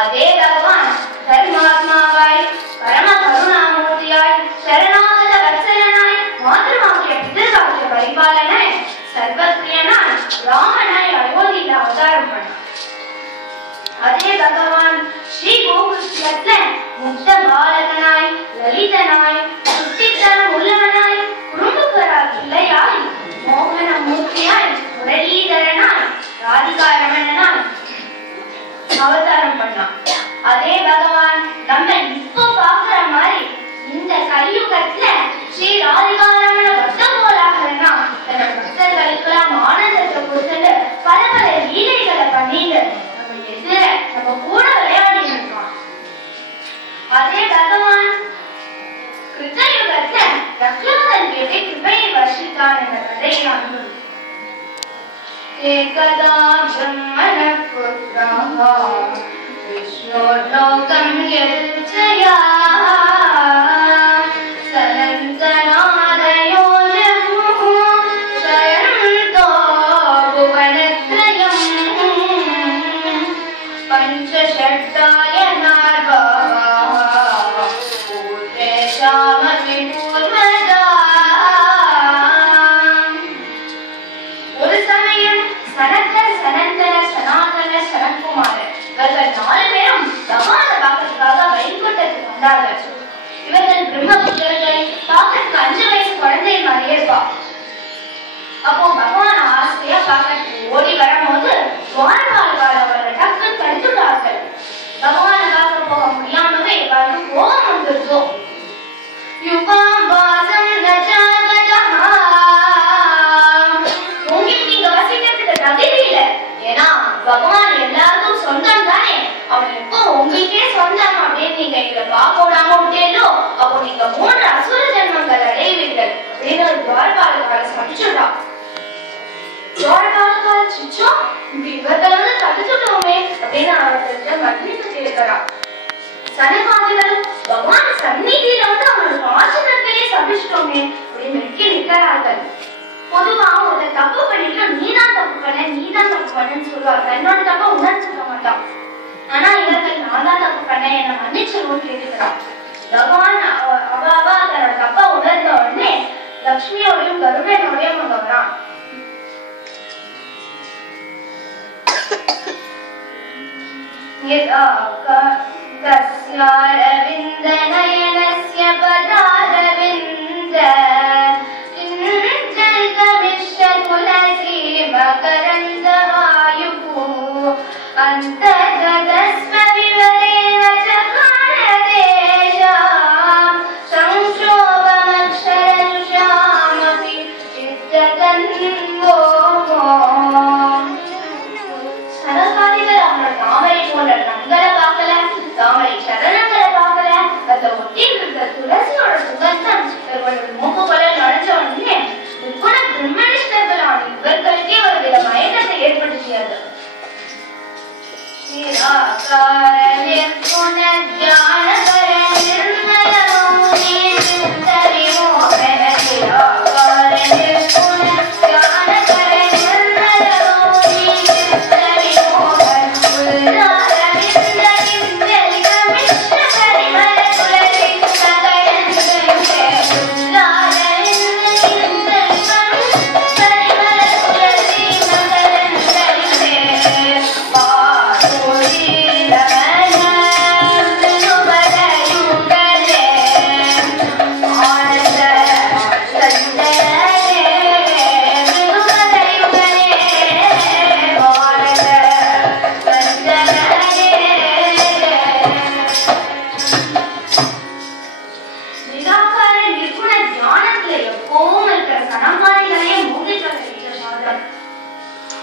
அதே பகவான் தர்மாத்மாவாய் பரம கருணாமூர்த்தியாய் சரணாகத வத்சலனாய் மாதృவாக்கிய பிதர்வாக்கிய பரிபாலனாய் சர்வப்ரியனாய் ராமனாய் அயோத்தியில அவதாரம் பண்ணார். அதே பகவான் ஸ்ரீ கோகுலத்துல முக்த பாலகனாய் லலிதனாய் சுத்தித்தனம் உள்ளவனாய் குறும்புகராய் இல்லையாய் மோகன மூர்த்தியாய் முரளீதரனாய் ராதிகாரமணனாய் அவதாரம் பண்ணான். அதே பகவான் நம்ம இப்போ பாக்குற மாதிரி இந்த கலியுகத்துல ஸ்ரீ ராதிகாரமண பக்த கோலாகலனா தன்னோட பக்தர்களுக்கெல்லாம் ஆனந்தத்தை கொடுத்துட்டு பல பல லீலைகளை பண்ணிட்டு நம்ம எதிர நம்ம கூட விளையாடி இருக்கான். அதே பகவான் கிருத்தயுகத்துல பிரஹ்லாதன் மீது கிருபையை வர்ஷித்தான் என்ற கதையை அனுபவித்தார். एकदा ब्रह्मण पुत्रः विष्णुर्लोकं यच्चया सनन्तनादयो जगुः शयन्तो भुवनत्रयम् पञ्चषट्टायनार्वाः पूर्वेषामपि पूर्वदा. சனந்தர் சனந்தன சனாதன சனத்குமாரர் இவர்கள் 4 பேரும் பகவானை பார்க்கறதுக்காக வைகுண்டத்துக்கு வந்தார்கள். இவர்கள் பிரம்மபுத்திரர்கள் பார்க்கறதுக்கு 5 வயசு குழந்தை மாதிரியே இருப்பாங்க. அப்போ பகவான் ஆசையா பார்க்கறதுக்கு ஓடி வரும்போது துவாரபாலகால் அவர்கள் டக்கு தடுத்துட்டார்கள். பகவானை பார்க்க போக முடியாமவே இவருக்கு கோபம் வந்துருச்சோ. யுகாம் வாசம் நஜாகதா ஏன்னா பகவான் எல்லாருக்கும் சொந்தம் தானே, அவன் எப்போ உங்களுக்கே சொந்தம் அப்படின்னு நீங்க இதை பார்க்க விட்டேலோ அப்போ நீங்க 3 அசுர ஜென்மங்கள் அடைவீர்கள் அப்படின்னு துவாரபாலகால சமைச்சுடா. துவாரபாலகால சிச்சோ இப்படி இவர்கள் வந்து தடுத்துட்டோமே அப்படின்னு அவர்கிட்ட மன்னிப்பு கேட்கிறான். சனகாதிகள் பகவான் சந்நிதியில வந்து அவனோட ஆசிரத்திலே சபிச்சிட்டோமே அப்படின்னு வெக்கி நிற்கிறார்கள். பொதுவா ஒரு தப்பு பண்ணிட்டு நீதான் தப்பு பண்ணன்னு சொல்லுவாங்க. தன்னோட தப்ப உணர்ந்துக்க மாட்டான். ஆனா இவர்கள் நான் தான் தப்பு பண்ணேன் என்ன மன்னிச்சிருவோம் கேட்டுக்கிறான். பகவான் அவாவா தன்னோட தப்ப உணர்ந்த உடனே லக்ஷ்மியோடையும் கருடனோடையும் அங்க வரான். கஸ்யாரவிந்த நயனஸ்ய பதாரவிந்த तुलसी मकरन्दवायुः अन्तर्गतस्व विवरेण चकारदेशाम् संक्षोभमक्षरजुषामपि चित्तगन्वोः. சனகாதிகள் அவனோட தாமரை போன்ற கண்களை பார்க்கல, தாமரை சரணங்களை பார்க்கல, அதை ஒட்டி இருந்த துளசியோட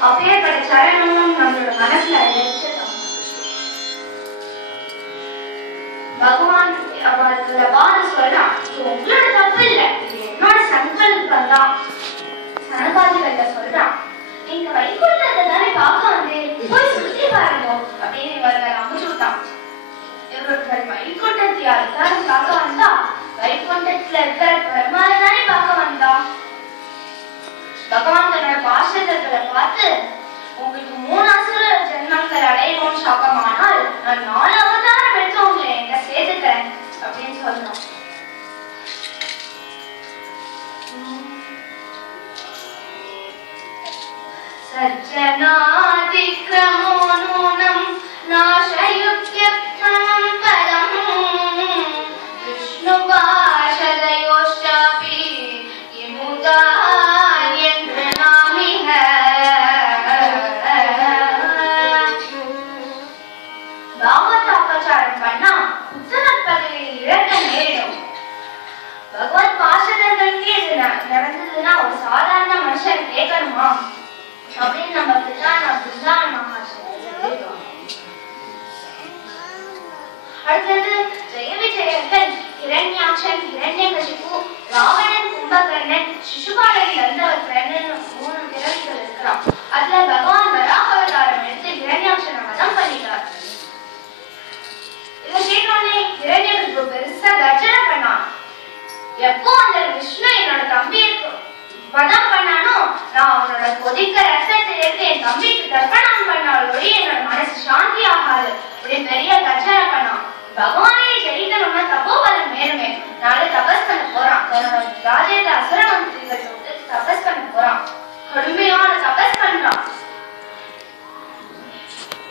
அப்பேற்பட்ட சரணமும் நம்மளோட மனசுல அழைச்சு பகவான் அதுல பாரு சொல்றான், உங்களோட தப்பு இல்ல, என்னோட சங்கல்பம் தான். சனகாதிகள்ட்ட சொல்றான், நீங்க வைகுண்டத்தை தானே பார்க்க வந்து போய் சுத்தி பாருங்க அப்படின்னு இவர்கள் அமைச்சு விட்டான். இவர்கள் வைகுண்டத்தை யாருக்காரும் பார்க்க வந்தா வைகுண்டத்துல இருக்கிற பெருமாளை தானே பார்க்க வந்தா. பகவான் தன்னோட பாஷங்களை பார்த்து, உங்களுக்கு 3 அசுர ஜென்மங்கள் அடையணும்னு சாபமானால் நான் 4 அவதாரம் எடுத்து உங்களை எங்க சேர்த்துக்கிறேன் அப்படின்னு சொல்றோம். சஜ்ஜனாதிக்ரமோ நூனம் நாசயுக்யத்வம் பதம் விஷ்ணு பாஷதயோஷ்டாபி இமுதான் என்று நாமிக. பாகவதாபச்சாரம் பண்ணா புத்தகப் பதவியை இழக்க நேரிடும். பகவத் பாஷதர்களுக்கே இது நடந்ததுன்னா ஒரு சாதாரண மனுஷன் கேட்கணுமா அப்படின்னு நம்ம புத்தான மகாசன். அடுத்தது ஜெய விஜயர்கள் ஹிரண்யாட்சன், ஹிரண்யகசிபு, ராவணன், கும்பகர்ணன், சிசுபாலன், நந்தவக்ரன் 3 பிறவிகள் இருக்கிறான். அதுல பகவான் வராக அவதாரம் எடுத்து ஹிரண்யாட்சனை வதம் பண்ணிட்டார். இதை கேட்டோடனே ஹிரண்யகசிபு பெருசா கர்ஜனை பண்ணான். எப்போ அந்த விஷ்ணு என்னோட தம்பியை வதம் பண்ணானோ நான் அவனோட கொதிக்க ரத்தத்திலிருந்து என் தம்பிக்கு தர்ப்பணம் பண்ணாலோட என்னோட மனசு சாந்தி ஆகாது அப்படின்னு பெரிய கர்ஜனை பண்ணான். பகவானே ஜெயிக்கணும்னா தபோபலம் வேணுமே. நாளை தபஸ் பண்ண போறான். தன்னோட ராஜ்யத்தை அசுர மந்திரிகள் தபஸ் பண்ண போறான். கடுமையான தபஸ் பண்றான்.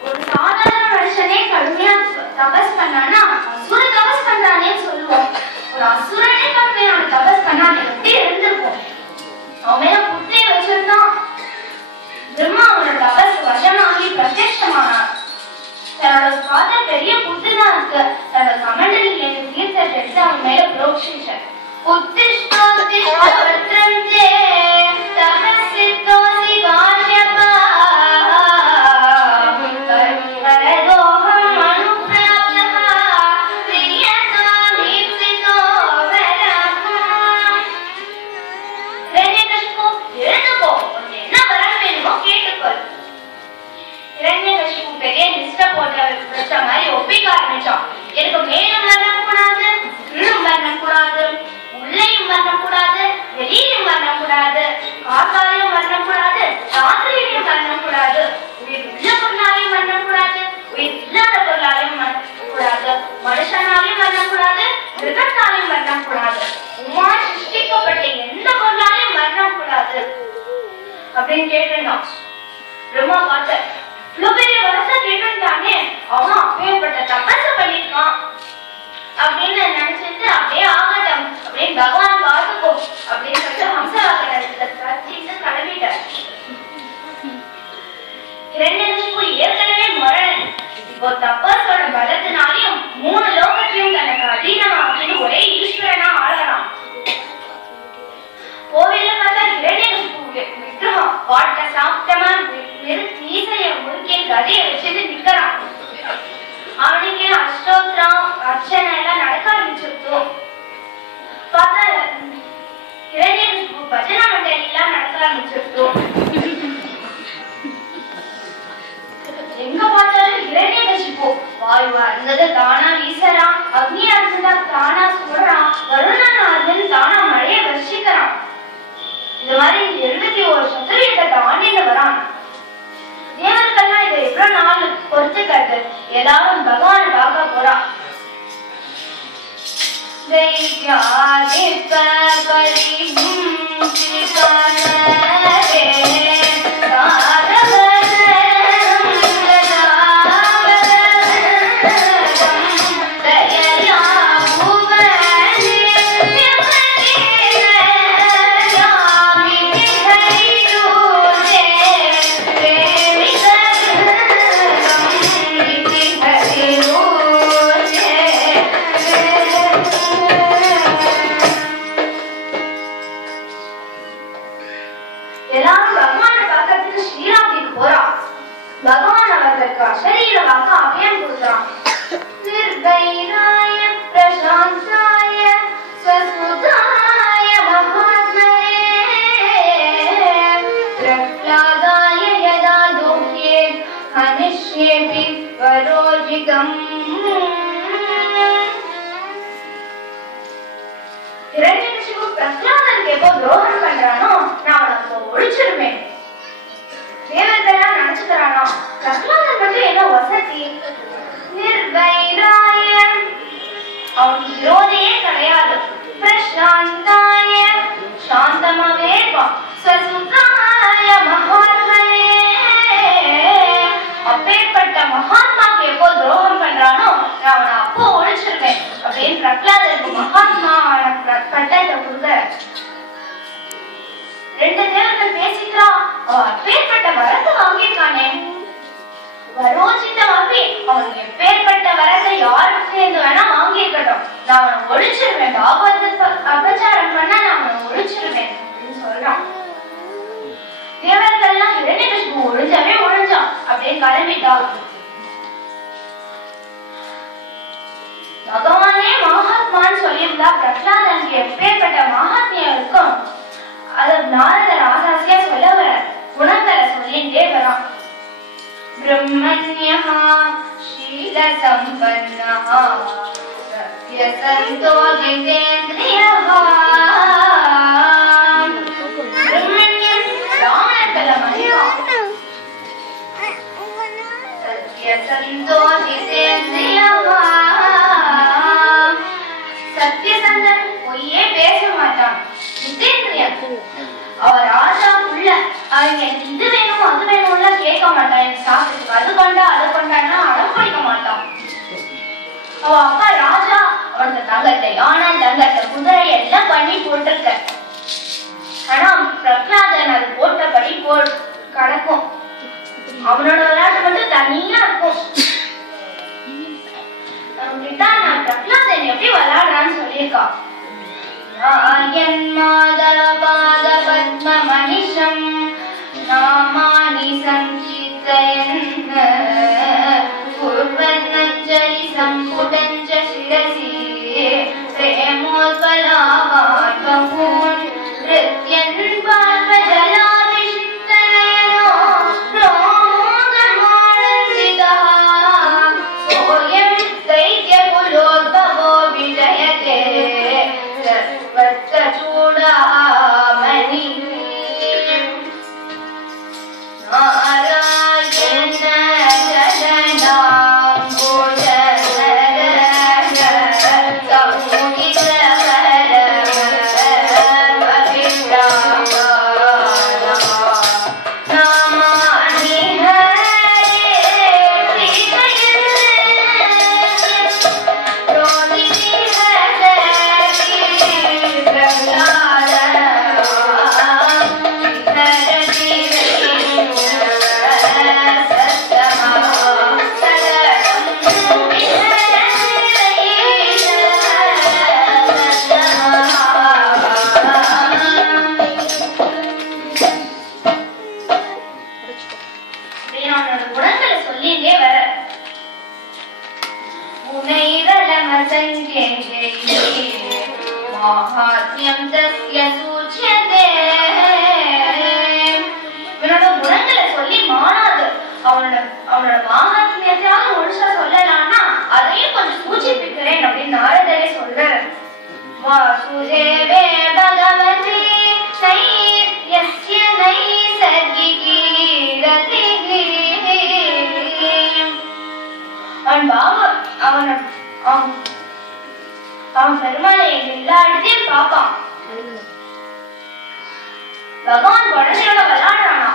ஒரு சாதாரண மனுஷனே கடுமையா தபஸ் பண்ணானா அசுர தபஸ் பண்றானே சொல்லுவோம். ஒரு அசுரனே கடுமையான தபஸ் பண்ணா எப்படி இருந்திருக்கும். அவன் மேல புத்தைய வச்சிருந்தான். பிரம்மா அவனோட தபஸ் வசமாகி பிரத்யட்சமானார். தன்னோட காதல் பெரிய புத்துதான் இருக்கு. தன்னோட கமண்டலில் இருந்து தீர்த்தத்தை எடுத்து அவன் மேல புரோக்ஷிச்சார். எனக்கு மேலும் வரக்கூடாது, கீழும் வரக்கூடாது, உள்ளேயும் வரக்கூடாது, வெளியிலும் வரக்கூடாது, காத்தாலையும் வரக்கூடாது, ராத்திரியிலையும் வரக்கூடாது, உயிர் உள்ள பொருளாலையும் வரக்கூடாது, உயிர் இல்லாத பொருளாலையும் வரக்கூடாது, மனுஷனாலையும் வரக்கூடாது, மிருகத்தாலையும் வரக்கூடாது, உமா சிருஷ்டிக்கப்பட்ட எந்த பொருளாலையும் வரக்கூடாது அப்படின்னு கேட்டுட்டான். பிரம்மா பார்த்த இவ்வளவு பெரிய வரத்தை கேட்டுட்டானே, அவன் அப்பேற்பட்ட தபச பண்ணிருக்கான் அப்படின்னு நினைச்சிட்டு அப்படியே ஆகட்டும் அப்படின்னு பகவான் பார்த்துக்கோ அப்படின்னு சொல்லிட்டு ஹம்சவாகனத்தை கத்திட்டு கிளம்பிட்டார். ஹிரண்யகசிபு ஏற்கனவே முரணன். இப்போ தபஸோட பலத்தினாலையும் 3 லோகத்தையும் தனக்கு அதீனமாக்கிட்டு ஒரே ஈஸ்வரனா ஆளலாம். கோவில பார்த்தா ஹிரண்யகசிபு விக்கிரகம் வாட்ட சாப்பிட்டமா மீசைய முறுக்கி கதையை வச்சுட்டு நிக்கிறான். அவனுக்கு அஷ்டோத்திரம் அர்ச்சனை எல்லாம் நடக்க ஆரம்பிச்சிருக்கும். பார்த்தா ஹிரண்யகசிபு பஜனை மண்டலி எல்லாம் நடக்க ஆரம்பிச்சிருக்கும். எங்க பார்த்தாலும் ஹிரண்யகசிபு வாயுவா இருந்தது தானா வீசறான், அக்னியா இருந்தா தானா சுடுறான், வருணனா இருந்து தானா மழைய வர்ஷிக்கிறான். இந்த மாதிரி 71 சதுரீகத்தை தாண்டிட்டு வரான். தேவர்கள்லாம் இதை எவ்வளவு நாள் பொறுத்துக்காது. எல்லாரும் பகவானை பார்க்க போறான். ஹிரண்யகசிபு பிரகலாதனுக்கு எப்போ துரோகம் பண்றானோ நான் அவனை அப்போ ஒழிச்சிருவேன். தேவர்களெல்லாம் நினைச்சுக்கிறானா பிரகலாதன் மட்டும் என்ன வசதி, நிர்வைராயம் அவனுக்கு விரோதியே கிடையாது. பிரசாந்தாய சாந்தமாவே இருப்பான். சசுகாய மகாத்மனே அப்பேற்பட்ட மகாத்மாக்கு எப்போ துரோகம் பண்றானோ நான் அவனை அப்போ ஒழிச்சிருவேன் அப்படின்னு பிரகலாதனுக்கு மகாத்மா பட்டத்தை கொடுக்க ரெண்டு தேவர்கள் பேசிக்கிறான். அவன் அப்பேற்பட்ட வரத்தை வாங்கியிருக்கானே, வரோஜிதமாகி அவனுக்கு எப்பேற்பட்ட வரத்தை யாருக்கு இருந்து வேணா வாங்கியிருக்கட்டும், நான் அவனை ஒழிச்சிருவேன். அபச்சாரம் பண்ண நான் அவனை ஒழிச்சிருவேன் அப்படின்னு சொல்றான். தேவர்கள்லாம் ஹிரண்யகசிபு ஒழிஞ்சவே ஒழிஞ்சான் அப்படின்னு கிளம்பிட்டான். பகவானே மகாத்மான்னு சொல்லியிருந்தா பிரகலாதனுக்கு எப்பேற்பட்ட மகாத்மியம் இருக்கும். அத நாரதர் ஆசாசியா சொல்ல வர குணங்களை சொல்லிட்டே வரான். பிரம்மண்யः ஷீல சம்பன்னः சத்யசந்தோ ஜிதேந்திரியः. பிரம்மண்யம் ராமனத்துல மனிதன். சத்யசந்தோ ஜிதேந்திரியः. சத்யசந்தன் பொய்யே பேச மாட்டான். ஜிதேந்திரியன் அவர் ராஜா உள்ள அவங்க இது வேணும் அது வேணும்ல கேட்க மாட்டான். எனக்கு சாப்பிட்டு அது கொண்டா அது கொண்டான்னா அடம் பிடிக்க மாட்டான். அவ அப்பா ராஜா அவனோட தங்கத்தை யானை தங்கத்தை குதிரை எல்லாம் பண்ணி போட்டிருக்க. ஆனா பிரகலாதன் அது போட்டபடி கிடக்கும். அவனோட விளையாட்டு மட்டும் தனியா இருக்கும். நான் பிரகலாதன் எப்படி விளையாடுறான்னு சொல்லியிருக்கான். மாதவபாத பத்ம மனிஷம் நாமானி சங்கீர்த்தயன் பூர்வநஞ்சலி சம்புடஞ்ச சிரசி பிரேமோத்பலாவான் பகூன் ரித்யன் பால்வஜலாபிஷிக்தனயனோ ரோமோகமானந்திதா சோயம் தைத்யகுலோத்பவோ விஜயதே சூடாமணி நாராயண ஜனநாம் போஜனர சமுதித மகாத்மியம் தஸ்ய சூச்யதே. இவனோட குணங்களை சொல்லி மாறாது. அவனோட மகாத்மியத்தையாவது முழுசா சொல்லலாம்னா அதையும் கொஞ்சம் சூச்சிப்பிக்கிறேன் அப்படின்னு நாரதரே சொல்றார். வாசுதேவே பகவதி யஸ்ய நைசர்கிகி ரதிஹி. அவன் பெருமாளை எல்லா இடத்தையும் பார்ப்பான். பகவான் குழந்தையோட விளையாடுறானா.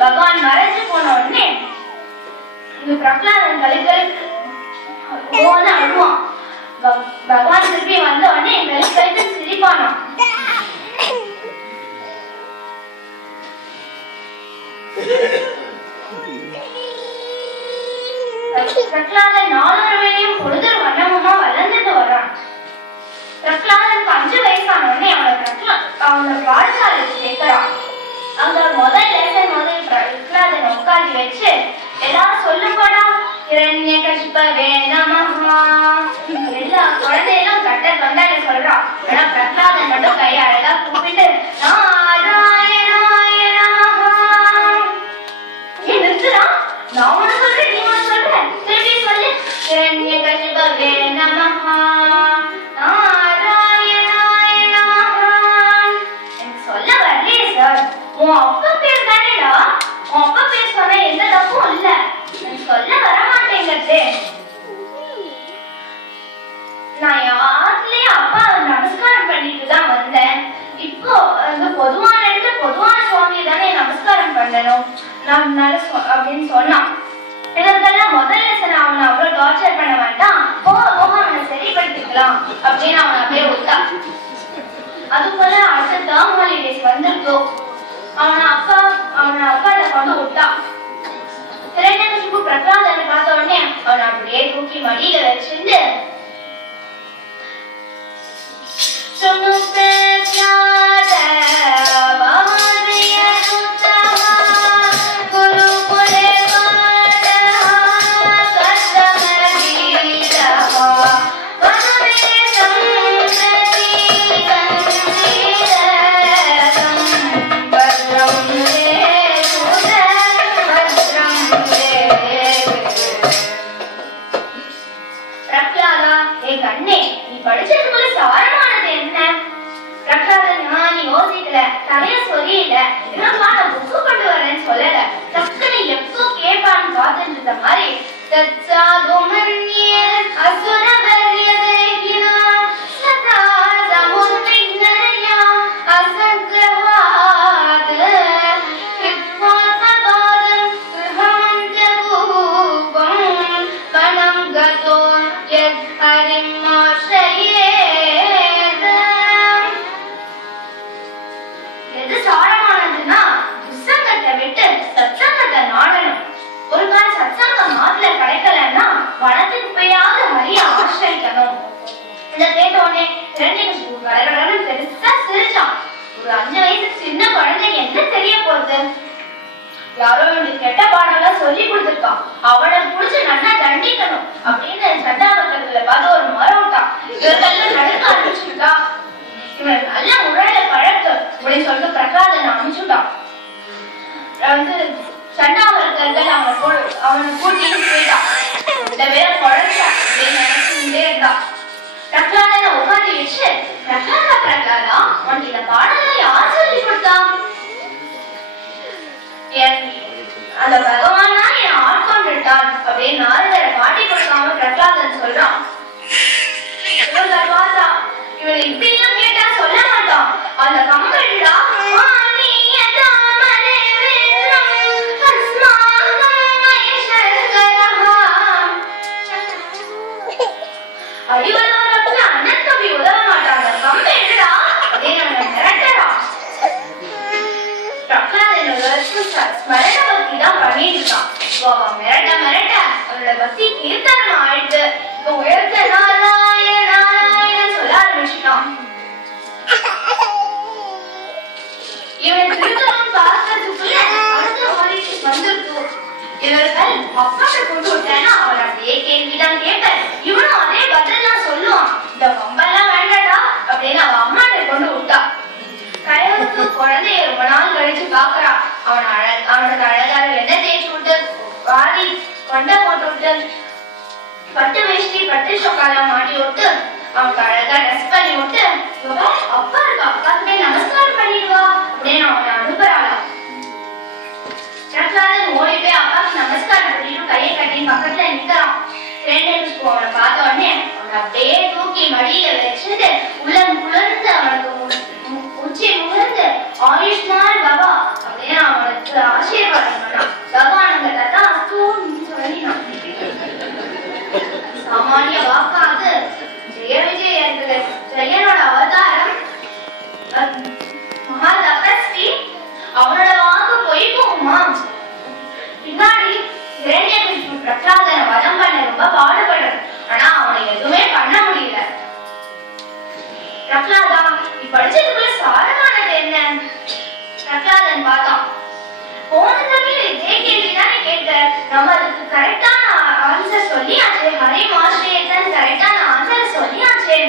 பகவான் மறைஞ்சு போன உடனே இந்த பிரகலாதன் கலிகளுக்கு அழுவான். பகவான் திருப்பி வந்த உடனே கலிகளுக்கு சிரிப்பானா. பிரகலாதன் 4 வேளையும் பொழுது வண்ணமுமா வளர்ந்துட்டு வர்றான். பிரகலாதனுக்கு 5 வயசான உடனே அவனோட பாடசாலைக்கு சேர்க்கிறான். அங்க முதல் லெசன் பிரகலாதன் உட்காந்து வச்சு எல்லாரும் சொல்லுங்கடா ஹிரண்யகசிபவே நமஹ. எல்லா குழந்தைகளும் கட்ட தொண்டால சொல்றான். ஆனா பிரகலாதன் மட்டும் கையை அழகா கூப்பிட்டு நாராயணாய நமஹ. நிறுத்துறான். நான் ஒண்ணு சொல்றேன், நீ ஒண்ணு சொல்ற, திருப்பி சொல்லு. ஹிரண்யகசிபவே நமஹ நாராயணாய நமஹ. அப்படின்னு சொன்னான். இதற்கெல்லாம் முதல் லெசன் அவனை அவ்வளவு டார்ச்சர் பண்ண வேண்டாம், போக போக அவனை சரிப்படுத்திக்கலாம் அப்படின்னு அவனை அப்படியே விட்டான். அதுக்குள்ள அடுத்த டேர்ம் ஹாலிடேஸ் வந்துருக்கோ அவனை அப்பாட்ட கொண்டு விட்டான். இரண்டகசிபு பிரகலாதனை பார்த்த உடனே அவனை அப்படியே தூக்கி மடியில வச்சிருந்து தலைய சொல்லியில என்னப்பா நான் புக்கு கொண்டு வரேன்னு சொல்லல, டக்குனு எப்போ கேட்பான்னு காத்துட்டு இருந்த மாதிரி வனத்துக்கு போயாவது ஹரிய ஆசிரியக்கணும். இத கேட்டோடனே பெருசா சிரிச்சான். ஒரு 5 வயசு சின்ன குழந்தைக்கு என்ன தெரிய போகுது? யாரோ இவனுக்கு கெட்ட பாடம்லாம் சொல்லி கொடுத்துருக்கான், அவனை புடிச்சு நல்லா தண்டிக்கணும் அப்படின்னு சட்டாபத்திரத்துல பார்த்து ஒரு மரம் விட்டான். இவர்கள்லாம் நடக்க ஆரம்பிச்சுட்டா. இவன் நல்ல முறையில பழக்கு அப்படின்னு சொல்லிட்டு பிரகலாதனை அனுப்பிச்சுட்டான். சண்டாவர்கள் அவனை கூட்டிட்டு போயிட்டான். இந்த வேற குழந்தை அப்படின்னு நினைச்சுட்டே இருந்தான். பிரகலாதனை உட்காந்து வச்சு, பிரகலாதா உனக்கு இந்த பாடலை யார் சொல்லி கொடுத்தான்? அந்த பகவான் தான் என் ஆட்கொண்டுட்டான் அப்படின்னு நாரதரை காட்டி கொடுக்காம பிரகலாதன் சொல்றான். பார்த்தா இவன் இப்படி எல்லாம் கேட்டா சொல்ல மாட்டான். அந்த கம்பெனிடா அடிவதவரத்துல அண்ணன் தம்பி உதவ மாட்டாங்க, கம்பெனிடா அப்படின்னு மிரட்டறான். ஸ்மரண பக்தி தான் பண்ணிட்டு இருக்கான். மிரட்ட மிரட்ட அவனோட பக்தி கீர்த்தனம் ஆயிடுது. இப்ப உயர்த்த நாராயண நாராயண சொல்ல ஆரம்பிச்சுட்டான். இவன் திருத்தலம் பார்த்ததுக்குள்ள அடுத்த ஹாலிடே வந்துருக்கு. இவர்கள் அப்பாட்ட கொண்டு விட்டேன்னா அவன் அப்படியே கேள்விதான் கேட்பேன், இவனும் அதே பதில் தான் சொல்லுவான். இந்த கம்பெல்லாம் வேண்டாடா அப்படின்னு அவன் அம்மாட்ட கொண்டு விட்டான். கயவருக்கு குழந்தைய ரொம்ப நாள் கழிச்சு பாக்குறான். அவனுக்கு அழகாக எண்ணெய் தேய்ச்சி விட்டு, வாரி கொண்டை போட்டு விட்டு, பட்டு வேஷ்டி பட்டு சொக்காலாம் மாட்டி விட்டு, அவனுக்கு அழகா ட்ரெஸ் பண்ணி விட்டு, அப்பா இருக்கு அப்பாக்குமே நமஸ்காரம் பண்ணிடுவா அப்படின்னு அவனை அனுப்புறாளாம். பிரகலாதன் ஓடி போய் அப்பாக்கு நமஸ்காரம் பண்ணிட்டு கையை கட்டி பக்கத்துல நிக்கிறான். அவனை பார்த்த உடனே அவனை அப்படியே தூக்கி மடியில வச்சுட்டு உள்ளம் குளிர்ந்து அவனுக்கு உச்சி முகர்ந்து ஆயுஷ்மான் பவா அப்படின்னு அவனுக்கு ஆசீர்வாதம் பண்ணான். பகவான் தத்தா அஸ்தூன்னு சொல்லினான். சாமானிய வாக்காது ஜெய விஜய் இருக்கிற ஜெயனோட அவதாரம் மகா தபஸ்வி. அவனோட வாக்கு பொய் போகுமா? பின்னாடி பிரகலாதனை வதம் பண்ண ரொம்ப பாடுபடுறது, ஆனா அவனை எதுவுமே பண்ண முடியல. பிரகலாதா நீ படிச்சதுக்குள்ள சாரமானது என்ன? பிரகலாதன் பார்த்தான். போன தடவை இதே கேள்விதானே கேட்க, நம்ம அதுக்கு கரெக்டான ஆன்சர் சொல்லியாச்சே. ஹரி மாஸ்டர் கரெக்டான ஆன்சர் சொல்லியாச்சே.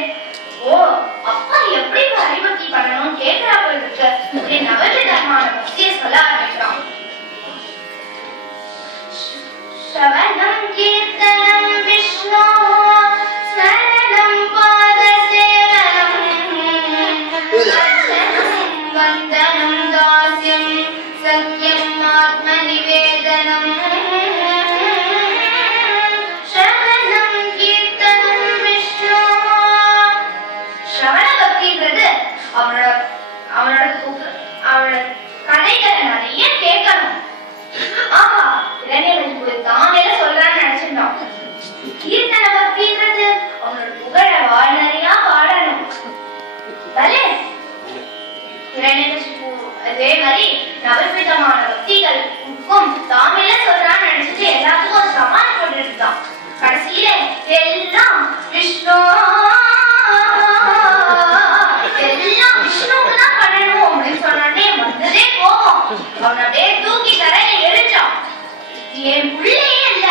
ஓ அப்பா எப்படி ஹரிபக்தி பண்ணணும் கேட்கிறார்கள் இருக்கு அப்படின்னு நவவிதமான பக்தியை சொல்ல ஆரம்பிக்கிறான். ஸ்ரவணம் கீர்த்தனம் விஷ்ணு ஸ்மரணம் பாதசேவனம் அர்ச்சனம் வந்தனம் தாஸ்யம் சத்யம் ஆத்ம நிவேதனம். ஸ்ரவணம் கீர்த்தனம் விஷ்ணு. ஸ்ரவண பக்திங்கிறது அவனோட கதைகளை நிறைய கேட்கணும். ஆஹா, இரண்யகசிபு தான் வேலை சொல்றான்னு நினைச்சிருந்தான். கீர்த்தன பக்தின்றது அவனோட புகழ வாழ் நிறையா வாழணும். இரண்யகசிபு அதே மாதிரி நவவிதமான பக்திகளுக்கும் தான் வேலை சொல்றான்னு நினைச்சிட்டு எல்லாத்துக்கும் சமாளம் போட்டுட்டு இருந்தான். கடைசியில எல்லாம் விஷ்ணு எல்லாம் விஷ்ணுக்கு தான் பண்ணணும் அப்படின்னு சொன்னே வந்ததே போகும். அவன் அப்படியே தூக்கி தரையில எரிச்சான். என் பிள்ளையே இல்ல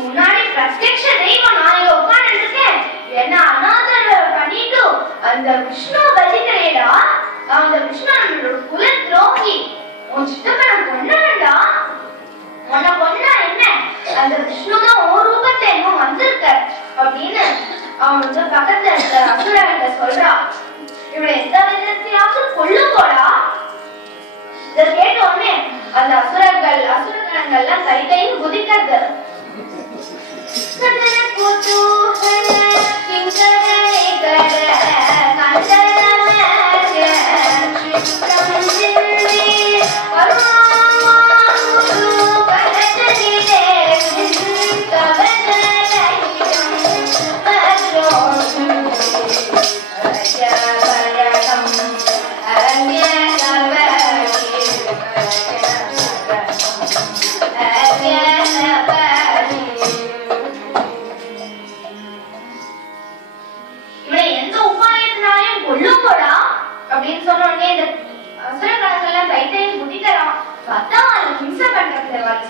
முன்னாடி பிரத்யக்ஷ தெய்வம் நான் இங்க உட்கார்ந்து இருக்கேன். என்ன அநாதர பண்ணிட்டு அந்த விஷ்ணு பலிக்கிறேடா. அந்த விஷ்ணு நம்மளோட குல துரோகி. உன் சித்தப்பனை கொண்டா உன்னை கொண்டா என்ன? அந்த விஷ்ணுதான் ஒரு ரூபத்தை என்ன வந்திருக்க அப்படின்னு அவன் வந்து பக்கத்துல இருக்க அசுரர்கிட்ட சொல்றான். இவனை எந்த விதத்தையாவது கொல்லுங்கோடா. இதை கேட்ட உடனே அந்த அசுரகணங்கள்லாம் கை கையும் குதிக்கிறது.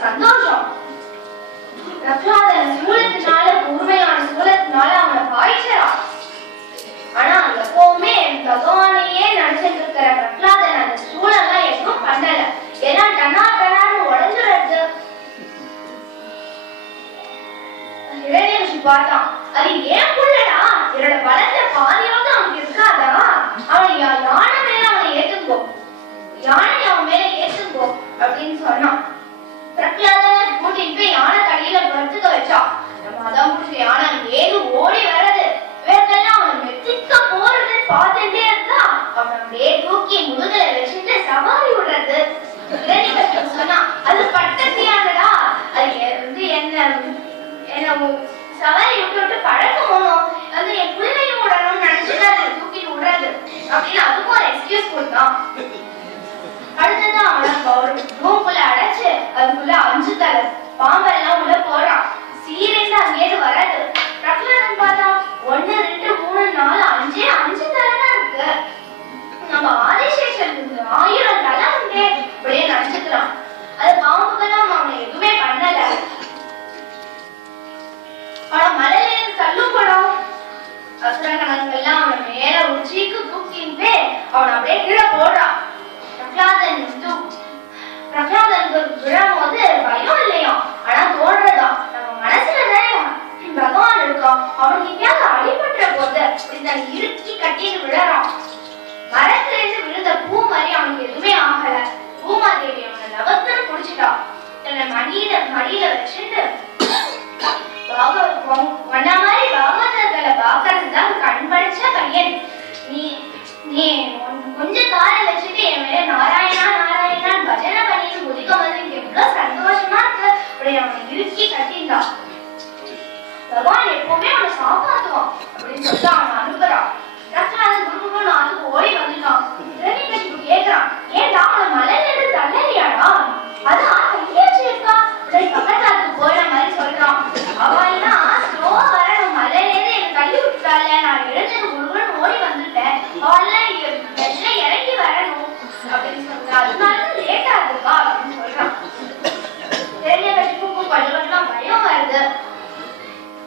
சந்தோஷம். பிரகலாதன் சூலத்தினால உண்மையான சூலத்தினால அவனை பாய்ச்சறான். ஆனா எப்பவுமே பகவானையே நினைச்சிட்டு இருக்கிற பிரகலாதன் அந்த சூழல்லாம் எதுவும் பண்ணல. ஏன்னா டனா டனான்னு உடஞ்சுறது. இரண்யகசிபு பார்த்தான். அது ஏன் புள்ளடா, என்னோட பலத்தை பாதியாவது அவனுக்கு இருக்காதா? அவன் யானை மேல அவனை ஏத்துங்கோ, யானை அவன் மேல ஏத்துங்கோ அப்படின்னு சொன்னான். பிரகலாதன் கூட்டிட்டு போய் யானை கடையில படுத்துக்க வச்சான். நம்ம அதான் முடிச்சு யானை ஏது ஓடி வர்றது, இவர்களெல்லாம் அவன் மெத்திக்க போறது பார்த்துட்டே இருந்தா அவன் அப்படியே தூக்கி முதுகுல வச்சுட்டு சவாரி விடுறது. இரண்யகசிபு சொன்னா, அது பட்டத்தியானடா, அது வந்து என்ன சவாரி விட்டு பழக்கணும், அது என் பிள்ளையும் விடணும்னு நினைச்சுட்டு அதை தூக்கிட்டு விடுறது அப்படின்னு அதுக்கும் ஒரு எக்ஸ்கியூஸ் கொடுத்தான். அடுத்ததான் அவனுக்கு ஒரு ரூம்குள்ள அடைச்சு அதுக்குள்ள 5 தலை பாம்பெல்லாம் உள்ள போறான். சீரியஸா அங்கேயிருந்து வராது. பிரகலாதன் பார்த்தா 1 2 3 4 5 தலைதான் இருக்கு. நம்ம ஆதிசேஷனுக்கு 1000 தலை உண்டே அப்படியே நினைச்சுக்கிறான். அது பாம்புக்கெல்லாம் அவனை எதுவுமே பண்ணல. ஆனா மலையில இருந்து தள்ளும் படம் அசுரகணங்கள்லாம் அவனை மேல உச்சிக்கு தூக்கிட்டு அவனை அப்படியே கீழே போடுறான். பிரகலாதனுக்கு விழும் போது பயம் இல்லையா, ஆனா தோன்றதா நம்ம மனசுலதான் பகவான் இருக்கான். அவனுக்கு எங்கேயாவது அடிபட்டுற போது அப்படி தன் இறுக்கி கட்டின்னு விழறான். மரத்துல இருந்து விழுந்த பூ மாதிரி அவனுக்கு எதுவுமே ஆகல. பூமாதேவி அவனை லவத்தன்னு குடிச்சுட்டா. தன்னை மடியில வச்சுட்டு வண்ண மாதிரி பாகவதர்களை பாக்குறதுதான் கண் படிச்ச பையன். நீ கொஞ்ச காலம் வச்சுட்டு என் மேல நாராயணா நாராயணா பஜனை பண்ணிட்டு குதிக்கும் போது எனக்கு எவ்வளவு சந்தோஷமா இருக்கு அப்படி அவனை இறுக்கி கட்டிஇருந்தான். பகவான் எப்பவுமே அவனை காப்பாத்துவான் அப்படின்னு சொல்லிட்டு அவனை அனுப்புறான். பிரகலாதன் குருகுருன்னு அதுக்கு ஓடி வந்துட்டான். இரண்யகசிபு கேட்கிறான், ஏன்டா அவனை மலையில இருந்து தள்ளறியாடா? அதான் கையாச்சு இருக்கா பக்கத்தாத்துக்கு போற மாதிரி சொல்றான். அவன்னா ஸ்லோவா வரணும், மலையில இருந்து எனக்கு தள்ளி விட்டுட்டால, நான் எழுந்தது குருகுருன்னு ஓடி வந்துட்டேன், அவெல்லாம் இறங்கி வரணும் அப்படின்னு சொல்றான். அதனாலதான் லேட்டா இருக்குப்பா அப்படின்னு சொல்றான். இரண்யகசிபுக்கும் கொஞ்சம் பயம் வருது.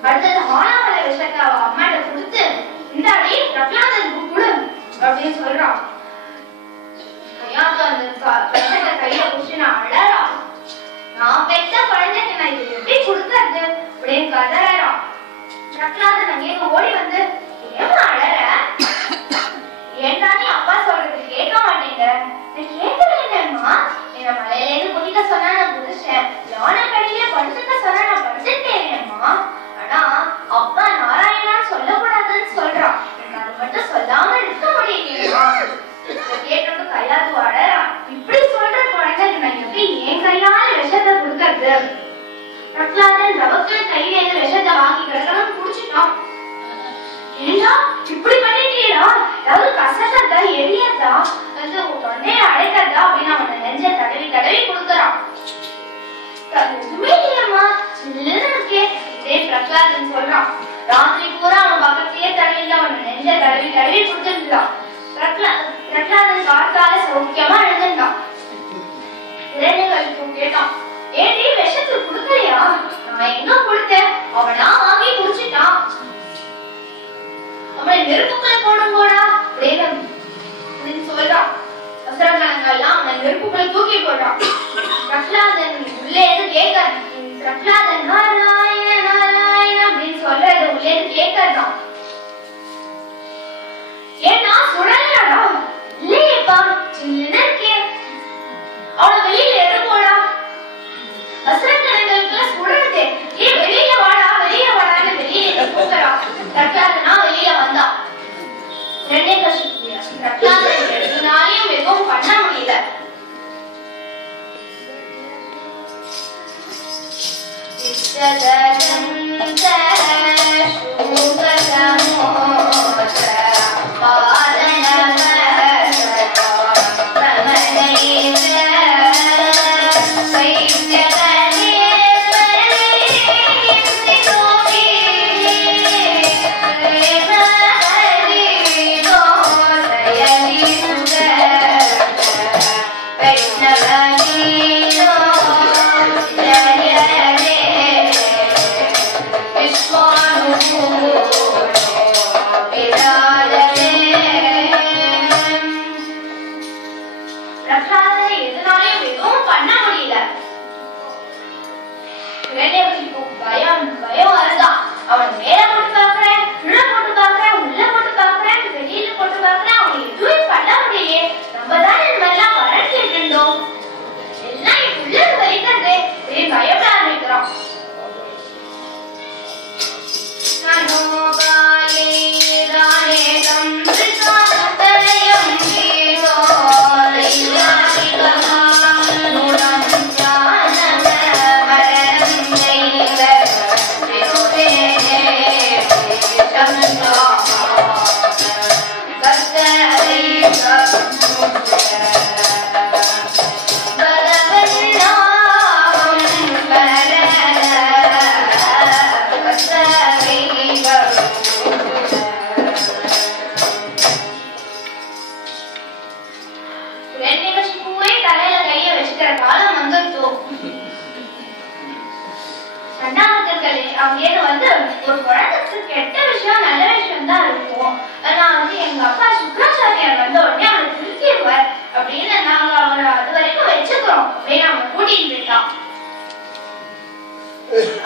அடுத்தது ஆனாமலை விஷயத்தை அவ அம்மாட்ட கொடுத்து இந்தாடி பிரகலாதன் குடு அப்படின்னு சொல்றான். அந்த கையில குடிச்சு நான் அழறான். நான் பெத்த குழந்தைக்கு நான் இது எப்படி கொடுக்கறது அப்படின்னு கதறான். பிரகலாதன் அங்கேயும் ஓடி வந்து, ஏமா அழற? ஏன்டா நீ அப்பா சொல்றது கேட்க மாட்டேங்க? நான் கேட்கறேன்மா. என்ன மலையில இருந்து குதிக்க சொன்னா நான் குதிச்சேன், யானை கடையில படுத்துக்க சொன்னா நான் படுத்துட்டேன்மா. ஆனா அப்பா நாராயணா சொல்லக்கூடாதுன்னு சொல்றான், எனக்கு அது மட்டும் சொல்லாம இருக்க முடியலையா பிரகலாதன் சொல்றான். ராத்திரி பூரா அவன் பக்கத்தையே தடவிட்டு அவன் நெஞ்ச தடவி தடவி கொடுத்துருந்தான். பிரகலாதன் காத்தால சௌக்கியமா எழுந்துட்டான். இரண்யகசிபு கேட்டான், ஏண்டி விஷத்துக்கு கொடுக்கலையா? நான் எங்க கொடுத்தேன்? அவனா வாங்கி குடிச்சிட்டான். அவனை நெருப்புக்குள்ள போடும் போடா அப்படின்னு சொல்றான். அசுரகணங்கள்லாம் அவனை நெருப்புக்குள்ள தூக்கி போடுறான். பிரகலாதன் உள்ளே இருந்து கேட்கறான். பிரகலாதன் நாராயண நாராயண அப்படின்னு சொல்றது உள்ளே இருந்து கேட்கறான். ஏன்னா சுடலையாடா? இல்லையேப்பா, சின்ன இருக்கே. அவனை வெளியில எடுப்போடா. அசுரகணங்களுக்கு சுடுறது. ஏன் வெளியில வாடா வெளியில வாடான்னு வெளியில கூப்பிடுறான். பிரகலாதனா வெளியில வந்தான். இரண்யகசிபு பிரகலாதன் எதுனாலையும் எதுவும் பண்ண முடியல.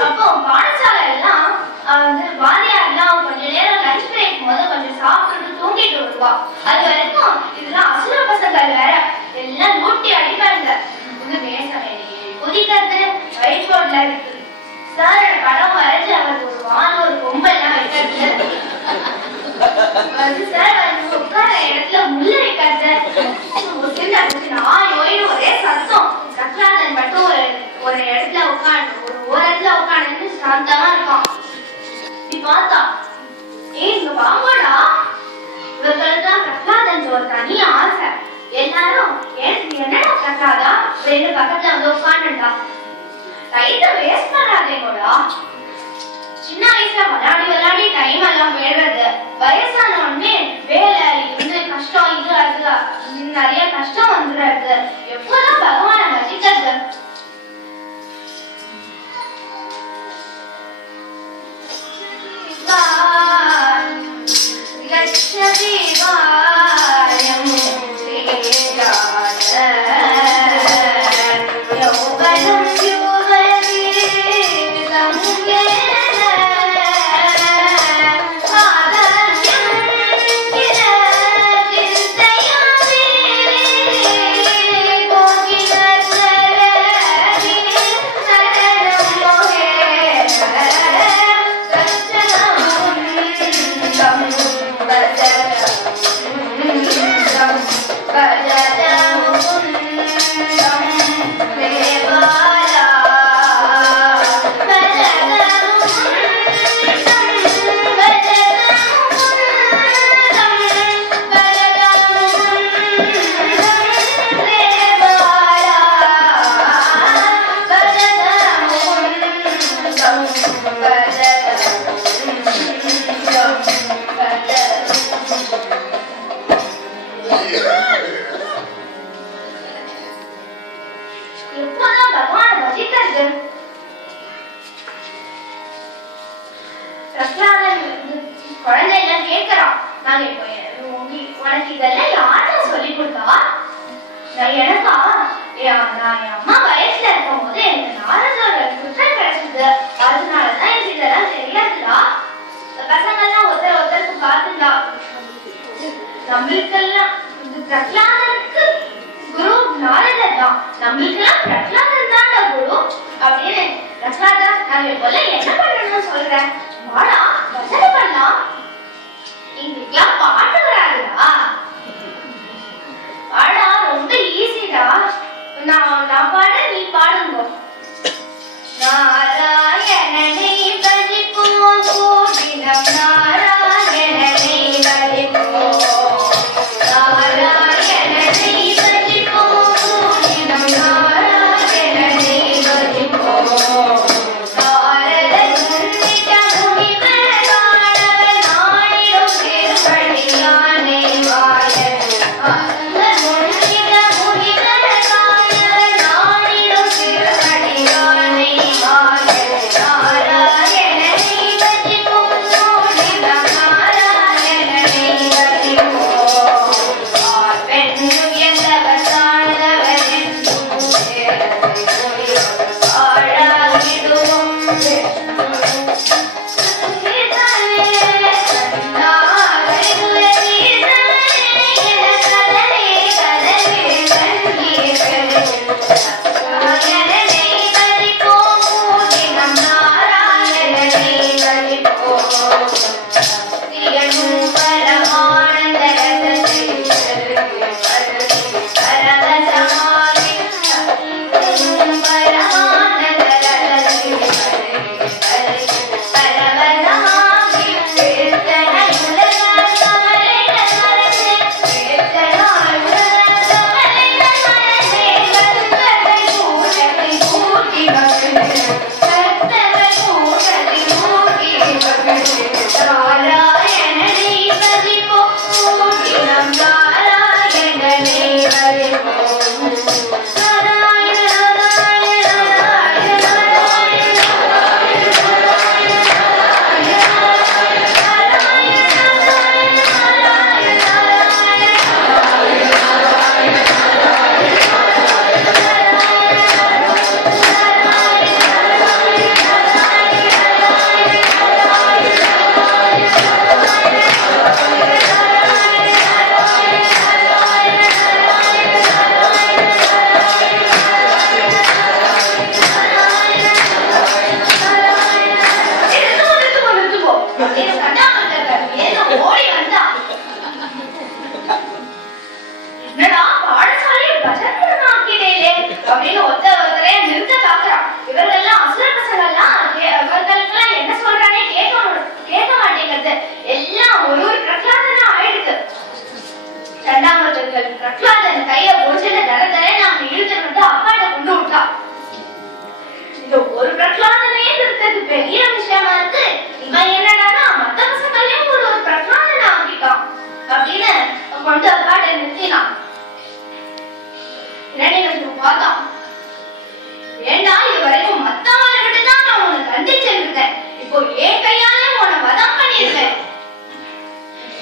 அப்போ பாடசாலை எல்லாம் வாரியார் எல்லாம் கொஞ்ச நேரம் லஞ்ச் பிரேக் போது கொஞ்சம் சாப்பிட்டு தூங்கிட்டு வருவா. அது வரைக்கும் இதெல்லாம் அசுர பசங்கள் வேற எல்லாம் லூட்டி அடிப்பாங்க. குதிக்கிறது ஒயிட் போர்ட்ல இருக்கு. சார் படம் வரைஞ்சு அவருக்கு ஒரு வாரம் ஒரு பொம்பெல்லாம் வைக்கிறது. சார் உட்கார இடத்துல முள்ள வைக்கிறது. ஒரே சத்தம். பிரகலாதன் மட்டும் ஒரு இடத்துல உட்காந்து ஒரு இடத்துல உட்காந்து சாந்தமா இருப்பான். இப்படி பார்த்தா, இங்க வாங்கடா. இவர்களுக்குதான் பிரகலாதன் ஒரு தனி ஆசை. எல்லாரும் என்னடா பிரகலாதா அப்படின்னு பக்கத்துல வந்து உட்காந்துடா. டைத்தை வேஸ்ட் பண்ணாதீங்கடா. சின்ன வயசுல விளையாடி டைம் எல்லாம் போயிடுறது. வயசான உடனே வேலை இது கஷ்டம் இது அது நிறைய கஷ்டம் வந்துடுறது. எப்போதான் பகவான ரசிக்கிறது? But பிரகலாதன் குழந்தை எல்லாம் கேட்கிறான். நாங்க இப்போ உனக்கு இதெல்லாம் யாருன்னு சொல்லி கொடுத்தா? எனக்கா நான் என் அம்மா வயசுல இருக்கும் போது எனக்கு நாரதோட புத்தகம் கிடைச்சது. அதனாலதான் எனக்கு இதெல்லாம் தெரியாதுடா. பசங்க எல்லாம் ஒருத்தருக்கு பார்த்துடா. நம்மளுக்கெல்லாம் பிரகலாதனுக்கு குரு நாரதர் தான், நம்மளுக்கெல்லாம் பிரகலாதன் தான் குரு அப்படின்னு. பிரகலாதா, நாங்க இப்போல என்ன பண்ணணும்னு சொல்றேன், வாடா பஜனை பண்ணலாம். இங்கெல்லாம் பாட்டு வராதுடா. வாடா, ரொம்ப ஈஸிடா. நான் பாட, நீ பாடுங்க. நாராயணனை பஜிப்போம், கோடினம் நாராயணனை பஜிப்போம். நாராயணனை பஜிப்போம், கோடினம் நாராயணனை பஜிப்போம்.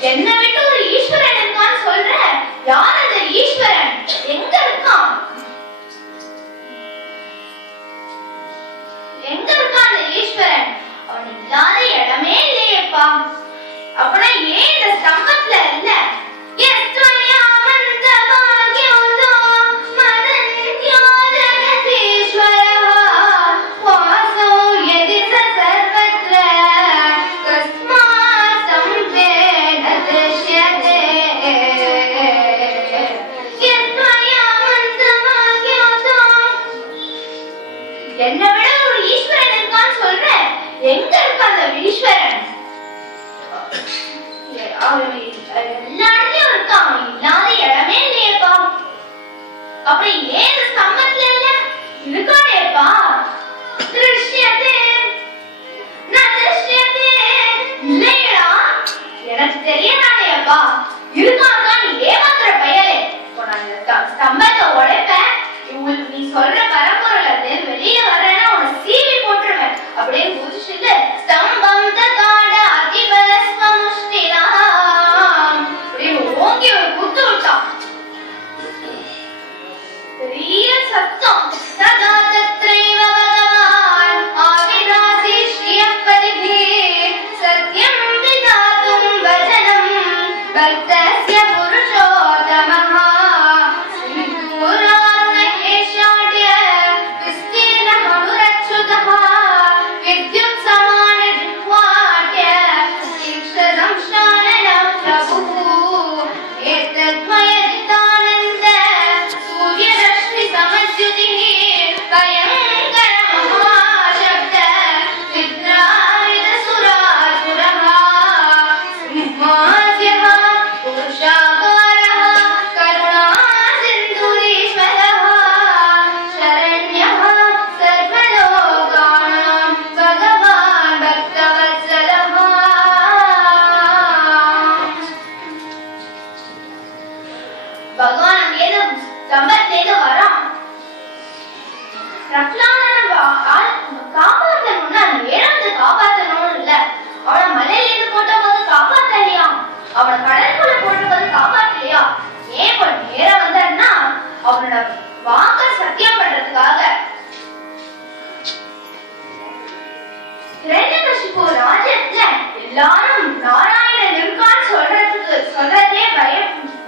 என்ன விட்டு ஒரு ஈஸ்வரன் இருக்கான்னு சொல்ற, யார் அந்த ஈஸ்வரன்? எங்க இருக்கான்? எங்க இருக்கான் அந்த ஈஸ்வரன்? அவன் இல்லாத இடமே இல்லையேப்பா. அப்படின்னா ஏன் இந்த ஸ்தம்பத்துல இல்ல? என்ன விட ஒரு ஈஸ்வரன் இருக்கான்னு சொல்ற, எங்க இருக்கா அந்த ஈஸ்வரன்? எல்லா இடத்துலயும் இருக்கான், இல்லாத இடமே இல்லையேப்பா. அப்படி ஏன் ஸ்தம்பத்துல இல்ல? இருக்கானேப்பா. திருஷ்யதே நதிஷ்யதே இல்லையடா, எனக்கு தெரியறானேப்பா. இருக்கான் தான், நீ ஏமாத்துற பயலே. ஸ்தம்பத்தை உடைப்பேன், நீ சொல்ற பரம்பொருள் வெளியில வரேன்னா உன்னை சீவி போட்டுருவேன் அப்படின்னு குதிச்சுட்டு ஸ்தம்பம் தகாட भक्तस्य पुरुषोत्तमः सिन्धूरारुणकेशाढ्य विस्तीर्णः अनुरच्युतः विद्युत् समानजिह्वाढ्य तीक्ष्णदंशाननं प्रभुः एतद्वयदितानन्द सूर्यरश्मिसमद्युतिः भयङ्करमहाशब्द विद्राविदसुरासुरः सिंहास्यः पुरुषाकारः करुणासिन्धुरीश्वरः शरण्यः सर्वलोकानां भगवान् भक्तवत्सलः भगवान अங்கேது கம்பத்திலேந்து வரான். பிரகலாதனை காப்பாத்தணும்னா வேறந்து காப்பாத்தணும்னு இல்ல, அவனை மலையிலிருந்து போட்ட போது காப்பாத்தலையா, அவனை கடற்குள்ள போட்ட போது காப்பாத்தலையா, ஏன் இப்ப நேரம் வந்தான்னா அவனோட வாக்க சத்தியம் பண்றதுக்காக. இரண்யகசிபு ராஜ்யத்துல எல்லாரும் நாராயணன் இருக்கான்னு சொல்றதே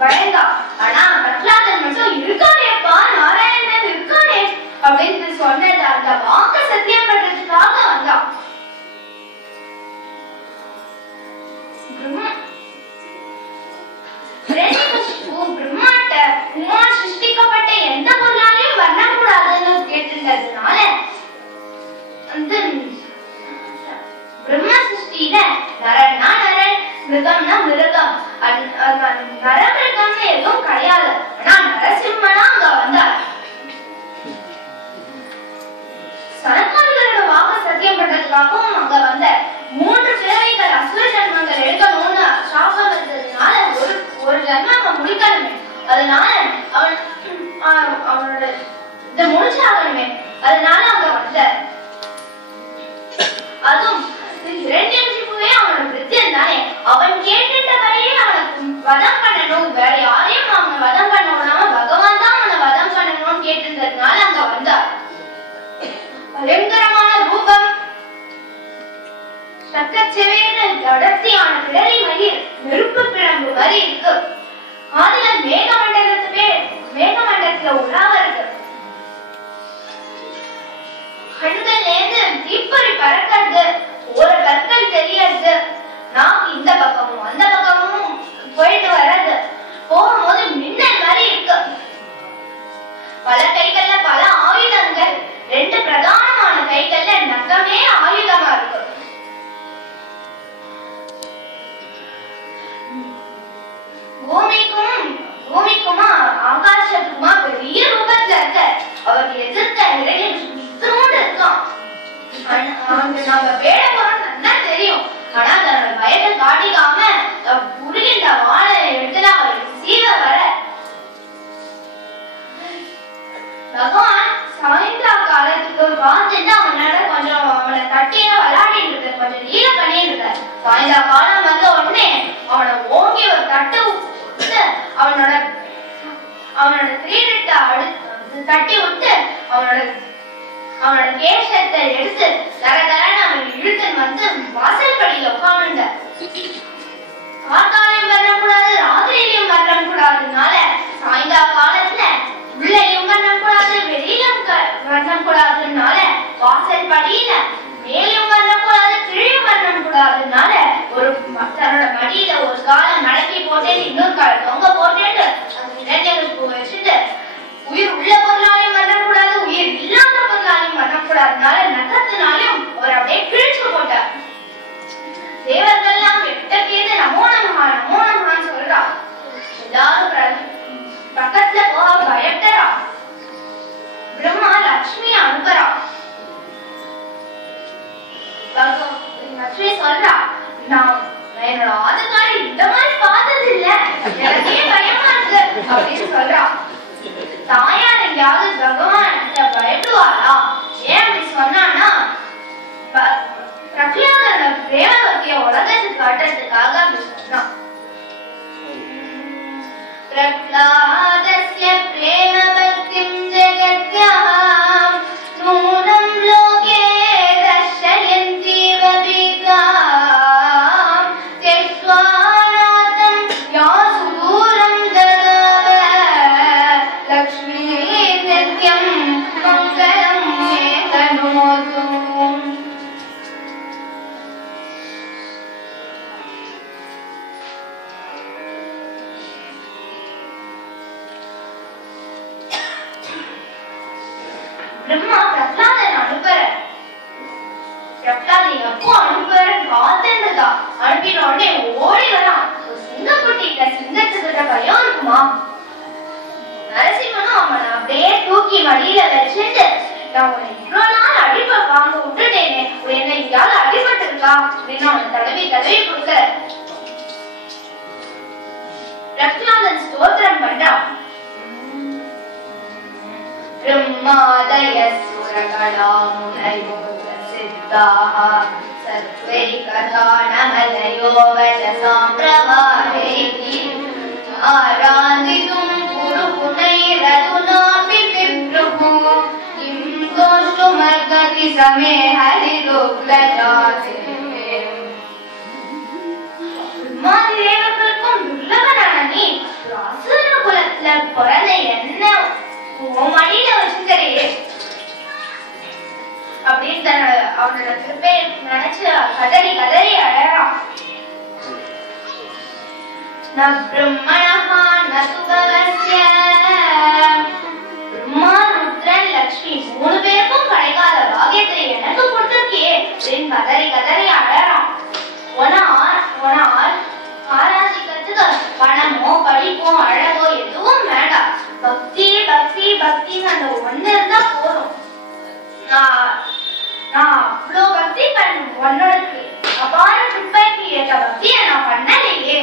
பயந்தா. ஆனா பிரகலாதன் மட்டும் இருக்கானேப்பா, நாராயணன் இருக்கானே அப்படின்னு சொன்னது அந்த வாக்க சத்தியம் பண்றதுக்காக வந்தான். பிரம்மாட்ட உமா சிருஷ்டிக்கப்பட்ட எந்த பொருளாலையும் வரக்கூடாதுன்னு கேட்டிருந்ததுனால பிரம்ம சிருஷ்டியில நரன்னா நரன், மிருகம்னா மிருகம், நரமிருகம்னு எதுவும் கிடையாது. ஆனா நரசிம்மனா அங்க வந்தார். சனகாதிகளோட வாக்க சத்தியம் பண்றதுக்காகவும் அங்க வந்த 3 பிறவிகள் அசுர ஜன்மங்கள் எடுக்கணும்னு சாபம் இருந்ததுனால ஒரு ஜன்மம் முடிக்கணுமே, அதனால அவனோட இதை முடிச்சாகணுமே, அதனால அங்க வந்த. அதுவும் இரண்யகசிபுவே அவனோட விருத்தியன் தானே, அவன் கேட்டுட்டவரையே அவனுக்கு வதம் பண்ணணும், வேற யாரையும் அவனை வதம் பண்ண விடாம பகவான் தான் அவனை வதம் பண்ணணும்னு கேட்டிருந்ததுனால அங்க வந்தார். பயங்கரமான ரூபம், சக்கச்செவேன்னு அடர்த்தியான பிடரி மயிர் நெருப்பு பிழம்பு மாதிரி இருக்கு. அதுல மேகமண்டலத்துல உலாவ இருக்கு. கண்கள்ல இருந்து தீப்பொறி பறக்கிறது, ஒரு கற்கள் தெரியறது, நாக்கு இந்த பக்கமும் அந்த பக்கமும் போயிட்டு வர்றது, போகும்போது மின்னல் மாதிரி இருக்கு. பல கைகள்ல பல ஆயுதங்கள், 2 பிரதானமான கைகள்ல நகமே ஆயுதமா இருக்கு. பூமிக்குமா ஆகாசத்துக்குமா பெரிய ரூபத்துல இருக்க. அவருக்கு எதிர்த்த இத்தனோடு இருக்கான். நம்ம வேட போறோம் நல்லா தெரியும், ஆனா தன்னோட பயத்தை காட்டிக்காம புரிகின்ற வாழை எடுத்துல அவருக்கு சீவ வர பகவான் சாயந்தா காலத்துக்கு பார்த்துட்டு அவனை தட்டியா விளையாடிட்டு இருக்க, கொஞ்சம் நீல பண்ணிட்டு இருக்க. சாயந்தா காலம் வந்த உடனே அவனை ஓங்கி ஒரு தட்டு அவனோட கிரீடத்தை தட்டி விட்டு அவனோட கேசத்தை எடுத்து தரதரன்னு அவன் இழுத்துன்னு வந்து வாசல் படியில உட்கார்ந்த. காத்தாலையும் வரக்கூடாது, ராத்திரியிலையும் வரக்கூடாதுனால சாயந்தா காலத்துல உள்ளையும் வரக்கூடாது, வெளியிலும் வரக்கூடாதுனால வாசல் படியில மேலும் வரக்கூடாது, கீழும் வரக்கூடாதுனால ஒரு தன்னோட மடியில ஒரு காலம் மடக்கி போட்டு இன்னொரு காலம் தொங்க போட்டுட்டு இரண்யகசிபு வச்சுட்டு உயிர் உள்ள பொருளாலையும் வரக்கூடாது, உயிர் இல்லாத பொருளாலையும் வரக்கூடாதுனால நகத்தினாலும் அவர் அப்படியே கிழிச்சு போட்டார். தேவர்கள்லாம் கிட்டக்கேது நமோ நமஹா நமோ நமஹான்னு சொல்றா. எல்லாரும் பக்கத்துல போக பயப்படறா. பிரம்மா லட்சுமி அனுப்புறா. லட்சுமி சொல்றா, நான் என்னோட ஆதங்காரி இந்த மாதிரி பார்த்தது இல்ல, எனக்கே பயமா இருக்கு அப்படின்னு சொல்றா. தாயார் எங்கேயாவது பகவான் பயப்படுவாரா? ஏன் அப்படி சொன்னான்னா பிரகலாதனோட பிரேம பக்திய உலகத்துக்கு காட்டுறதுக்காக அப்படி சொன்னான். பிரகலாதஸ்ய பிரேம பக்திம் ஜகத்யாம் நூனம் லோகே தர்ஷயந்தீவ பீதாம் தெக்வாநாதம் யா அனுப்பின உடனே ஓடி வரான். சிங்கக்குட்டிட்ட சிங்கத்துக்கிட்ட பயம் இருக்குமா? நரசிம்மனும் அவனை அப்படியே தூக்கி மடியில வச்சுட்டு, நான் உன்னை இவ்வளவு நாள் அடிப்ப வாங்க விட்டுட்டேனே, என்ன எங்கயாவது அடிபட்டு இருக்கா அப்படின்னு அவனை தடவி தடவி கொடுக்க ரத்னாதன் ஸ்தோத்திரம் பண்றான். பிரம்மாதய சுரகணாமுனயோ சித்தாஹ சத்வைகதானமலயோ வசசாம் பிரவாஹேதி ஆராதிதும் குருகுணைரதுனாபி விப்ருஹு கிம் தோஷ்டுமர்கதி சமே ஹரிருக்லஜாதே. பிரம்மாதி தேவர்களுக்கும் துர்லபனான நீ அசுர குலத்துல பிறந்த என்ன மடியில வச்சுக்கலையே அப்படின்னு அவனோட திருப்பை நினைச்சு கதறி கதறி அழறான். பிரம்மா ருத்ரன் லட்சுமி 3 பேருக்கும் கிடைக்காத பாக்கியத்தை எனக்கு கொடுத்திருக்கியே அப்படின்னு கதறி கதறி அழறான். ஆராதிக்கிறதுக்கு பணமோ படிப்போ அழகோ எதுவும் வேண்டாம். பக்தி பக்தி பக்தின்னு அந்த ஒண்ணு இருந்தா போதும். நான் அவ்வளோ பக்தி பண்ண உன்னோட அபார கிருபைக்கு ஏற்ற பக்தியை நான் பண்ணலையே.